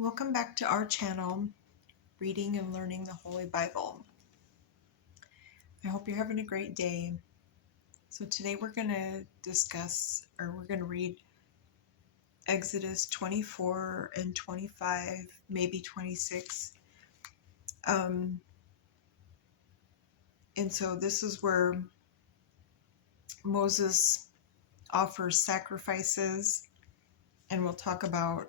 Welcome back to our channel, Reading and Learning the Holy Bible. I hope you're having a great day. So today we're going to read Exodus 24 and 25, maybe 26. And so this is where Moses offers sacrifices, and we'll talk about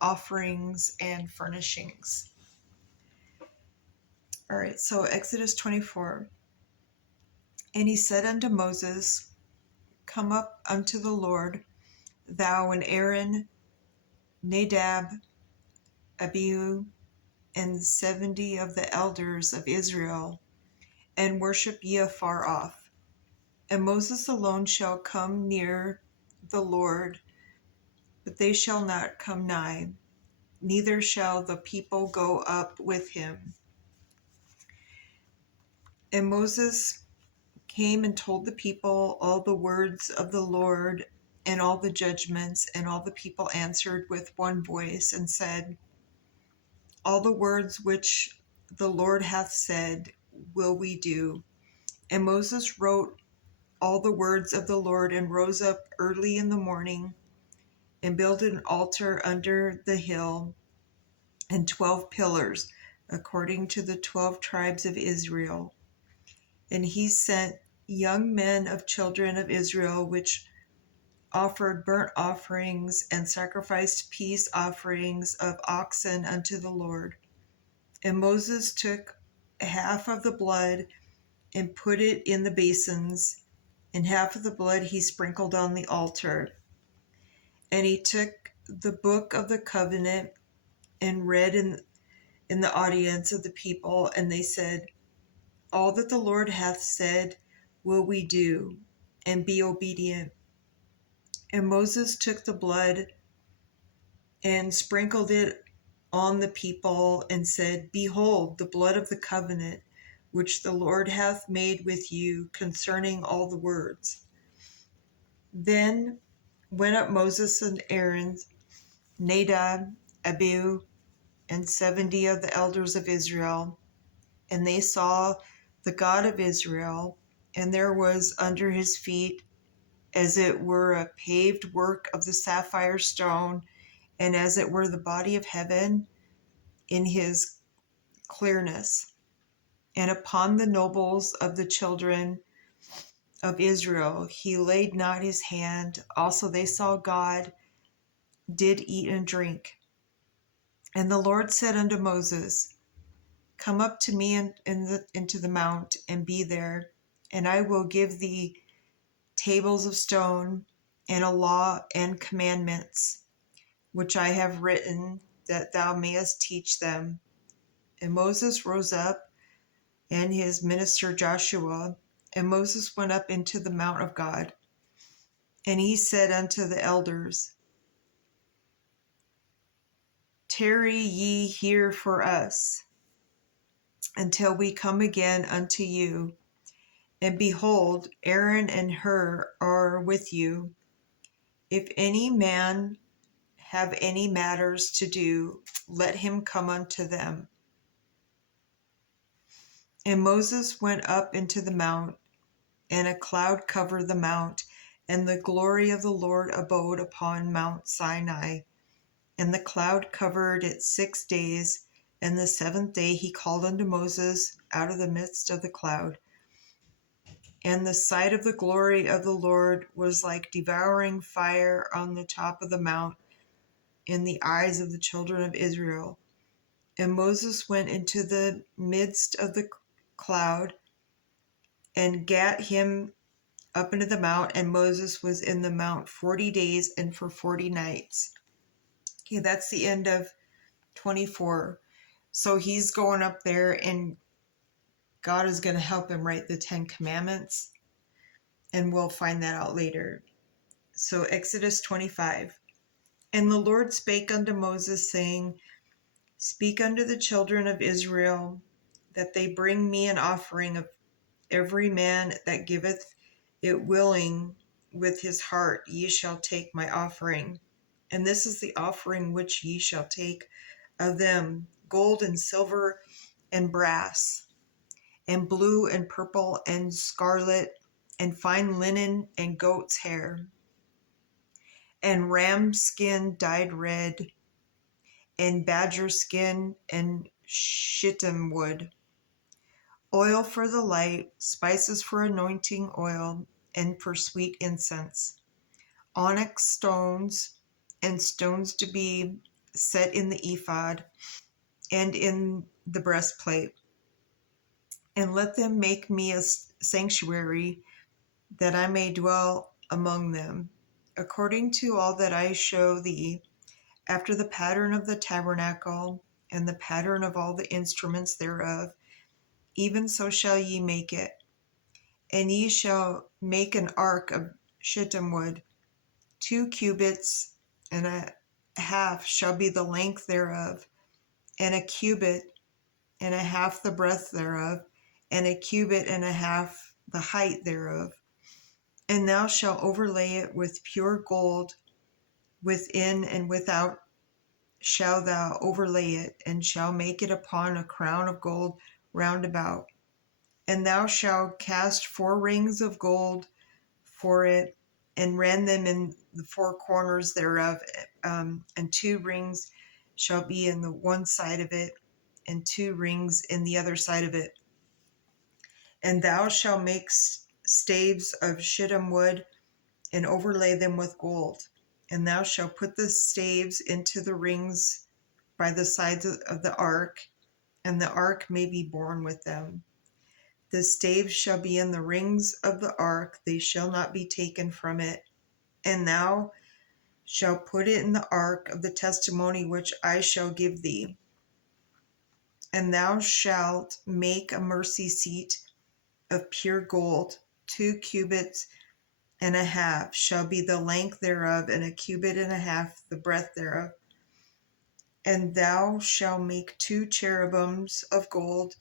offerings and furnishings. All right, so Exodus 24. And he said unto Moses, Come up unto the Lord, thou and Aaron, Nadab, Abihu, and 70 of the elders of Israel, and worship ye afar off. And Moses alone shall come near the Lord, but they shall not come nigh, neither shall the people go up with him. And Moses came and told the people all the words of the Lord and all the judgments, and all the people answered with one voice and said, All the words which the Lord hath said will we do. And Moses wrote all the words of the Lord, and rose up early in the morning, and built an altar under the hill, and 12 pillars, according to the 12 tribes of Israel. And he sent young men of children of Israel, which offered burnt offerings and sacrificed peace offerings of oxen unto the Lord. And Moses took half of the blood and put it in the basins, and half of the blood he sprinkled on the altar. And he took the book of the covenant and read in the audience of the people, and they said, All that the Lord hath said will we do, and be obedient. And Moses took the blood and sprinkled it on the people, and said, Behold, the blood of the covenant, which the Lord hath made with you concerning all the words. Then went up Moses and Aaron, Nadab, Abihu, and 70 of the elders of Israel, and they saw the God of Israel, and there was under his feet as it were a paved work of the sapphire stone, and as it were the body of heaven in his clearness. And upon the nobles of the children of Israel he laid not his hand. Also they saw God, did eat and drink. And the Lord said unto Moses, Come up to me into the mount, and be there, and I will give thee tables of stone, and a law and commandments, which I have written, that thou mayest teach them. And Moses rose up, and his minister Joshua, and Moses went up into the mount of God. And he said unto the elders, Tarry ye here for us, until we come again unto you. And behold, Aaron and Hur are with you. If any man have any matters to do, let him come unto them. And Moses went up into the mount, and a cloud covered the mount, and the glory of the Lord abode upon Mount Sinai. And the cloud covered it 6 days, and the 7th day he called unto Moses out of the midst of the cloud. And the sight of the glory of the Lord was like devouring fire on the top of the mount in the eyes of the children of Israel. And Moses went into the midst of the cloud, and gat him up into the mount, and Moses was in the mount 40 days and for 40 nights. Okay, that's the end of 24. So he's going up there, and God is going to help him write the 10 Commandments, and we'll find that out later. So Exodus 25. And the Lord spake unto Moses, saying, Speak unto the children of Israel, that they bring me an offering of every man that giveth it willing with his heart. Ye shall take my offering. And this is the offering which ye shall take of them: gold and silver and brass, and blue and purple and scarlet, and fine linen and goat's hair, and ram skin dyed red, and badger skin and shittim wood, oil for the light, spices for anointing oil, and for sweet incense, onyx stones, and stones to be set in the ephod and in the breastplate. And let them make me a sanctuary, that I may dwell among them, according to all that I show thee, after the pattern of the tabernacle, and the pattern of all the instruments thereof, even so shall ye make it. And ye shall make an ark of shittim wood. 2 cubits and a half shall be the length thereof, and a cubit and a half the breadth thereof, and a cubit and a half the height thereof. And thou shalt overlay it with pure gold, within and without shalt thou overlay it, and shalt make it upon a crown of gold round about. And thou shalt cast 4 rings of gold for it, and rend them in the 4 corners thereof, and 2 rings shall be in the one side of it, and 2 rings in the other side of it. And thou shalt make staves of shittim wood, and overlay them with gold. And thou shalt put the staves into the rings by the sides of the ark, and the ark may be borne with them. The staves shall be in the rings of the ark, they shall not be taken from it. And thou shalt put it in the ark of the testimony which I shall give thee. And thou shalt make a mercy seat of pure gold. 2 cubits and a half shall be the length thereof, and a cubit and a half the breadth thereof. And thou shalt make 2 cherubims of gold,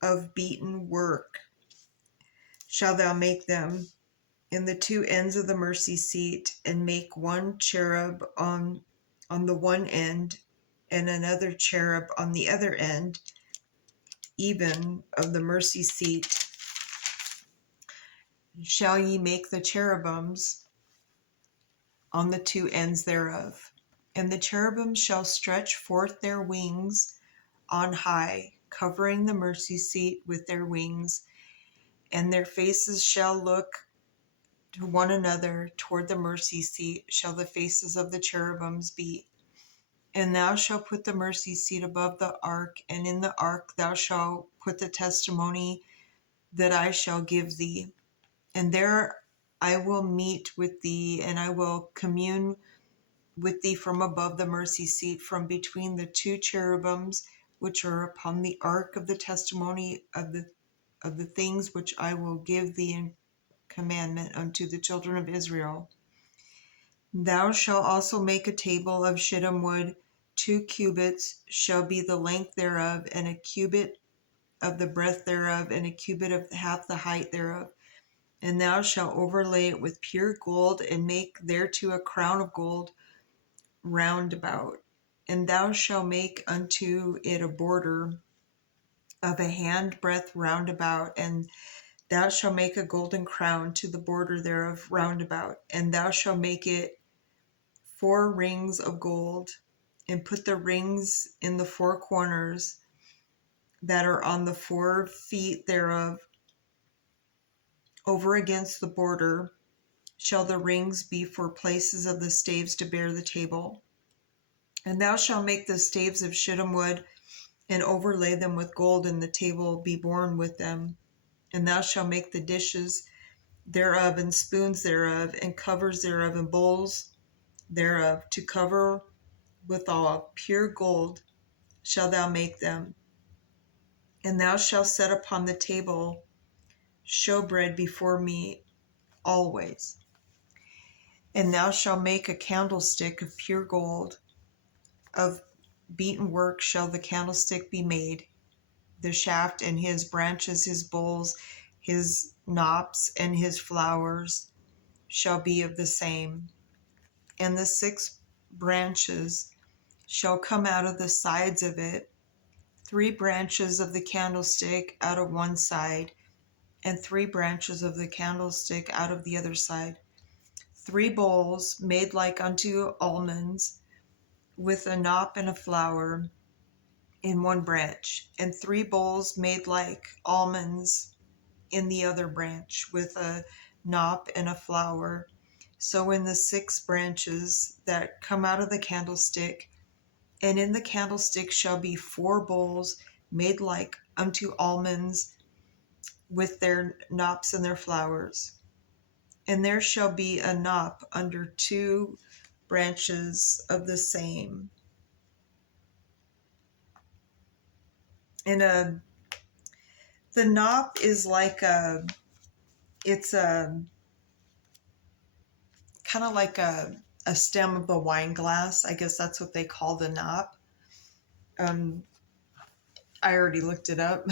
of beaten work shalt thou make them, in the 2 ends of the mercy seat, and make 1 cherub on the one end, and another cherub on the other end, even of the mercy seat shall ye make the cherubims on the 2 ends thereof. And the cherubims shall stretch forth their wings on high, covering the mercy seat with their wings, and their faces shall look to one another. Toward the mercy seat shall the faces of the cherubims be. And thou shalt put the mercy seat above the ark, and in the ark thou shalt put the testimony that I shall give thee. And there I will meet with thee, and I will commune with thee from above the mercy seat, from between the 2 cherubims which are upon the ark of the testimony of the things which I will give thee in commandment unto the children of Israel. Thou shalt also make a table of shittim wood. 2 cubits shall be the length thereof, and a cubit of the breadth thereof, and a cubit of half the height thereof. And thou shalt overlay it with pure gold, and make thereto a crown of gold round about. And thou shalt make unto it a border of a hand breadth round about, and thou shalt make a golden crown to the border thereof round about. And thou shalt make it 4 rings of gold, and put the rings in the 4 corners that are on the 4 feet thereof. Over against the border shall the rings be for places of the staves to bear the table. And thou shalt make the staves of shittim wood, and overlay them with gold, and the table be borne with them. And thou shalt make the dishes thereof, and spoons thereof, and covers thereof, and bowls thereof, to cover withal. Pure gold shalt thou make them. And thou shalt set upon the table showbread before me always. And thou shalt make a candlestick of pure gold. Of beaten work shall the candlestick be made. The shaft and his branches, his bowls, his knops, and his flowers shall be of the same. And the 6 branches shall come out of the sides of it, 3 branches of the candlestick out of one side, and 3 branches of the candlestick out of the other side. 3 bowls made like unto almonds, with a knop and a flower in one branch, and 3 bowls made like almonds in the other branch, with a knop and a flower. So in the 6 branches that come out of the candlestick, and in the candlestick shall be 4 bowls made like unto almonds, with their knops and their flowers. And there shall be a knop under 2 branches of the same. And the knop is like it's a kind of like a stem of the wine glass. I guess that's what they call the knop. I already looked it up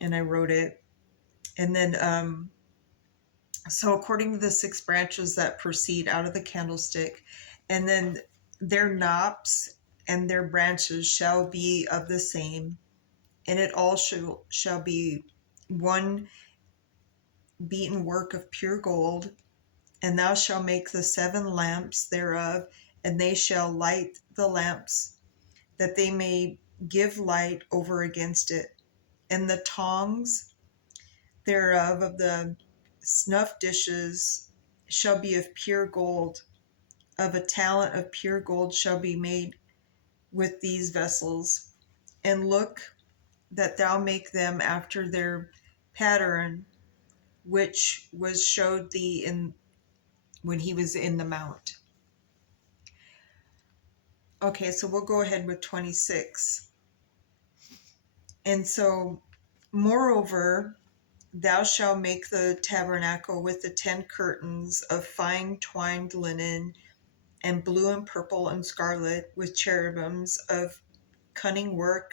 and I wrote it. And then, so according to the 6 branches that proceed out of the candlestick, and then their knops and their branches shall be of the same, and it all shall be one beaten work of pure gold. And thou shalt make the 7 lamps thereof, and they shall light the lamps, that they may give light over against it. And the tongs thereof of the snuff dishes shall be of pure gold. Of a talent of pure gold shall be made with these vessels. And look that thou make them after their pattern, which was showed thee in when he was in the mount. Okay, so we'll go ahead with 26. And so, moreover, thou shalt make the tabernacle with the 10 curtains of fine twined linen, and blue and purple and scarlet, with cherubims of cunning work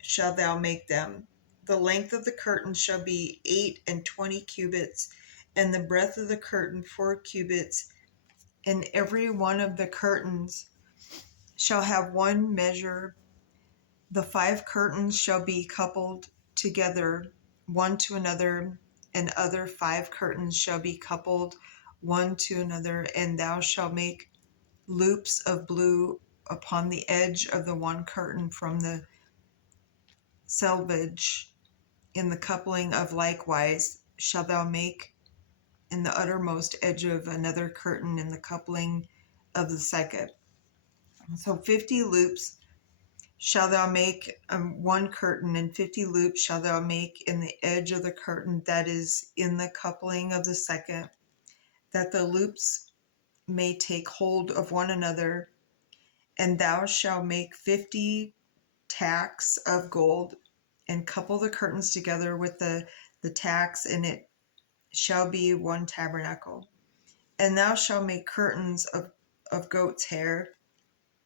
shalt thou make them. The length of the curtain shall be 28 cubits, and the breadth of the curtain 4 cubits, and every one of the curtains shall have one measure. The 5 curtains shall be coupled together one to another, and other 5 curtains shall be coupled one to another, and thou shalt make loops of blue upon the edge of the one curtain from the selvage. In the coupling of likewise shalt thou make in the uttermost edge of another curtain in the coupling of the second. So 50 loops shall thou make one curtain, and 50 loops shall thou make in the edge of the curtain that is in the coupling of the second, that the loops may take hold of one another. And thou shalt make 50 tacks of gold, and couple the curtains together with the tacks, and it shall be one tabernacle. And thou shalt make curtains of goat's hair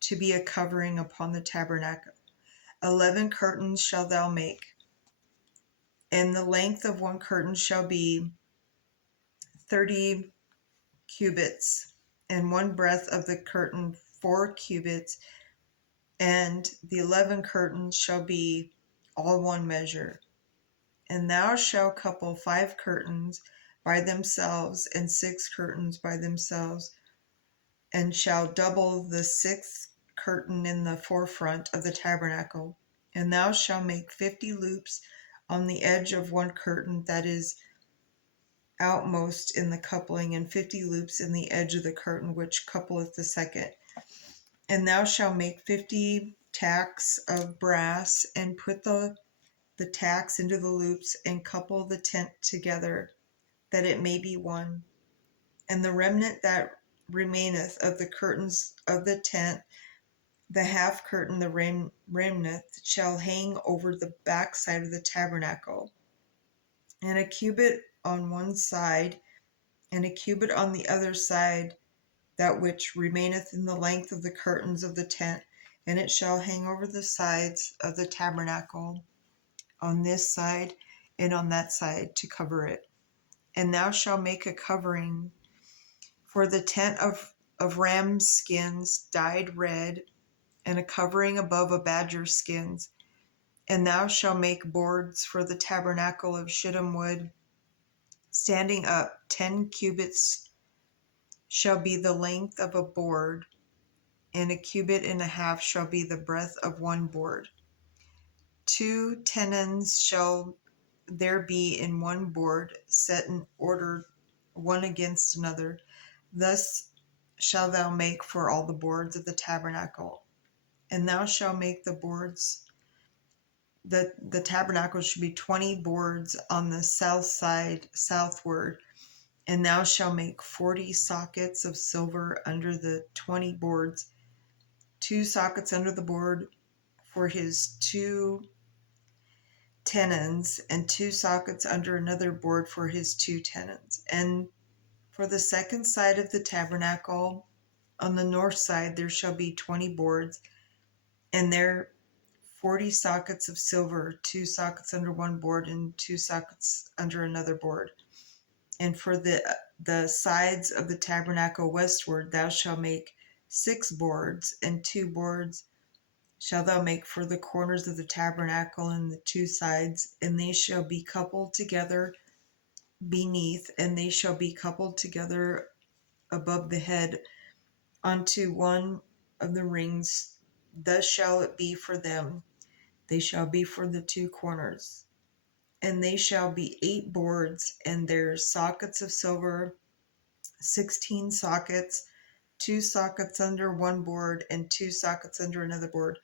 to be a covering upon the tabernacle. 11 curtains shalt thou make, and the length of one curtain shall be 30 cubits, and one breadth of the curtain 4 cubits, and the 11 curtains shall be all one measure. And thou shalt couple 5 curtains by themselves, and 6 curtains by themselves, and shall double the 6th curtain in the forefront of the tabernacle. And thou shalt make 50 loops on the edge of one curtain that is outmost in the coupling, and 50 loops in the edge of the curtain which coupleth the second. And thou shalt make 50 tacks of brass, and put the tacks into the loops, and couple the tent together, that it may be one. And the remnant that remaineth of the curtains of the tent, the half curtain, the remnant, shall hang over the back side of the tabernacle, and a cubit on one side, and a cubit on the other side, that which remaineth in the length of the curtains of the tent, and it shall hang over the sides of the tabernacle, on this side and on that side, to cover it. And thou shalt make a covering for the tent of of ram's skins dyed red, and a covering above of badger skins. And thou shalt make boards for the tabernacle of shittim wood, standing up 10 cubits shall be the length of a board, and a cubit and a half shall be the breadth of one board. 2 tenons shall there be in one board, set in order one against another. Thus shalt thou make for all the boards of the tabernacle. And thou shalt make the boards, the tabernacle should be 20 boards on the south side southward. And thou shalt make 40 sockets of silver under the 20 boards, 2 sockets under the board for his 2 tenons, and 2 sockets under another board for his 2 tenons. And for the second side of the tabernacle, on the north side, there shall be 20 boards, and there 40 sockets of silver, 2 sockets under one board and 2 sockets under another board. And for the sides of the tabernacle westward, thou shalt make 6 boards, and 2 boards shalt thou make for the corners of the tabernacle and the 2 sides, and they shall be coupled together beneath, and they shall be coupled together above the head unto one of the rings. Thus shall it be for them. They shall be for the 2 corners. And they shall be 8 boards, and their sockets of silver, 16 sockets, 2 sockets under one board, and 2 sockets under another board.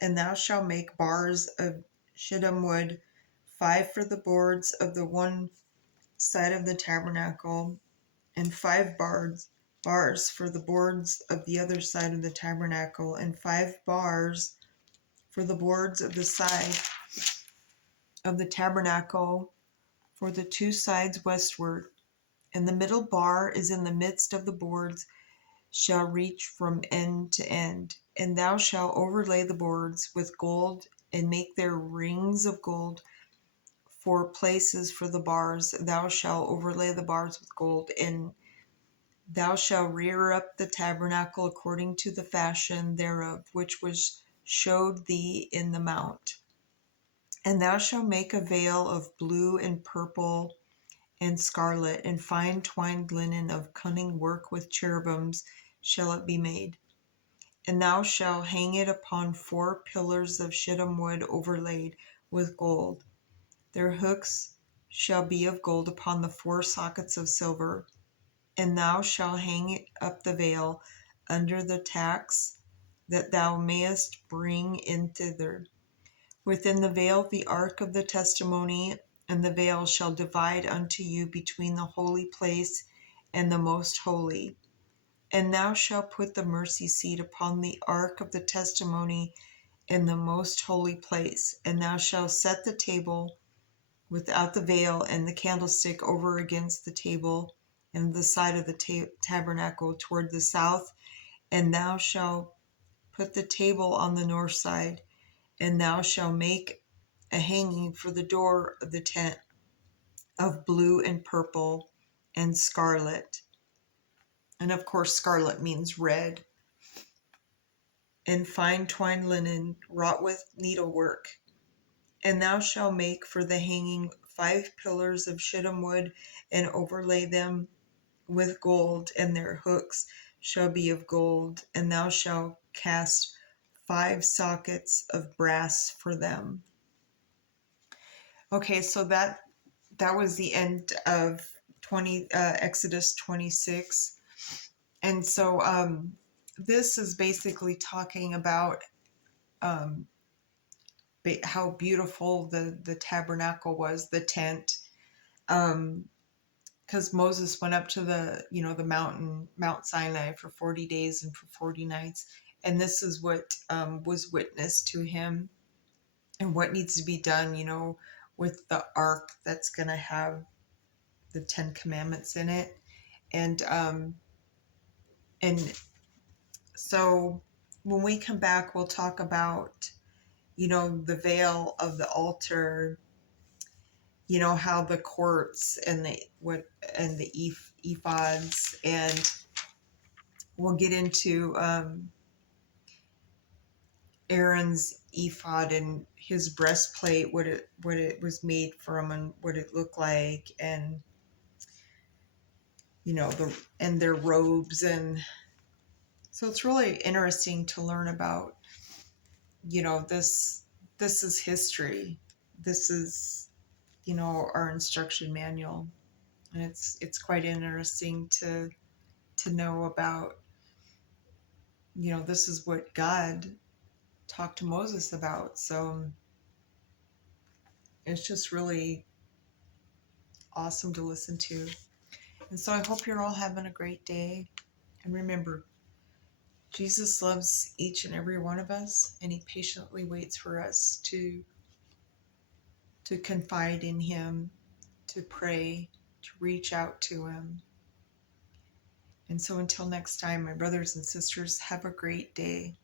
And thou shalt make bars of shittim wood, 5 for the boards of the one side of the tabernacle, and 5 bars for the boards of the other side of the tabernacle, and 5 bars for the boards of the side of the tabernacle for the 2 sides westward. And the middle bar is in the midst of the boards, shall reach from end to end. And thou shalt overlay the boards with gold, and make their rings of gold for places for the bars. Thou shalt overlay the bars with gold, and thou shalt rear up the tabernacle according to the fashion thereof, which was showed thee in the mount. And thou shalt make a veil of blue and purple and scarlet, and fine twined linen of cunning work with cherubims shall it be made. And thou shalt hang it upon 4 pillars of shittim wood overlaid with gold. Their hooks shall be of gold upon the 4 sockets of silver. And thou shalt hang up the veil under the tacks, that thou mayest bring in thither. Within the veil the ark of the testimony, and the veil shall divide unto you between the holy place and the most holy. And thou shalt put the mercy seat upon the ark of the testimony in the most holy place. And thou shalt set the table without the veil, and the candlestick over against the table, and the side of the tabernacle toward the south. And thou shalt put the table on the north side. And thou shalt make a hanging for the door of the tent of blue and purple and scarlet. And of course, scarlet means red. And fine twined linen wrought with needlework. And thou shalt make for the hanging 5 pillars of shittim wood, and overlay them with gold, and their hooks shall be of gold. And thou shalt cast 5 sockets of brass for them. Okay, so that was the end of Exodus 26. And so this is basically talking about how beautiful the tabernacle was, the tent, because Moses went up to the mountain, Mount Sinai, for 40 days and for 40 nights. And this is what was witnessed to him, and what needs to be done, with the ark that's going to have the 10 commandments in it. And so when we come back, we'll talk about, the veil of the altar, how the courts and the ephods and we'll get into Aaron's ephod and his breastplate, what it was made from and what it looked like, and their robes. And so it's really interesting to learn about, this is history. This is, our instruction manual. And it's quite interesting to know about, this is what God talked to Moses about. So it's just really awesome to listen to. And so I hope you're all having a great day. And remember, Jesus loves each and every one of us, and he patiently waits for us to confide in him, to pray, to reach out to him. And so until next time, my brothers and sisters, have a great day.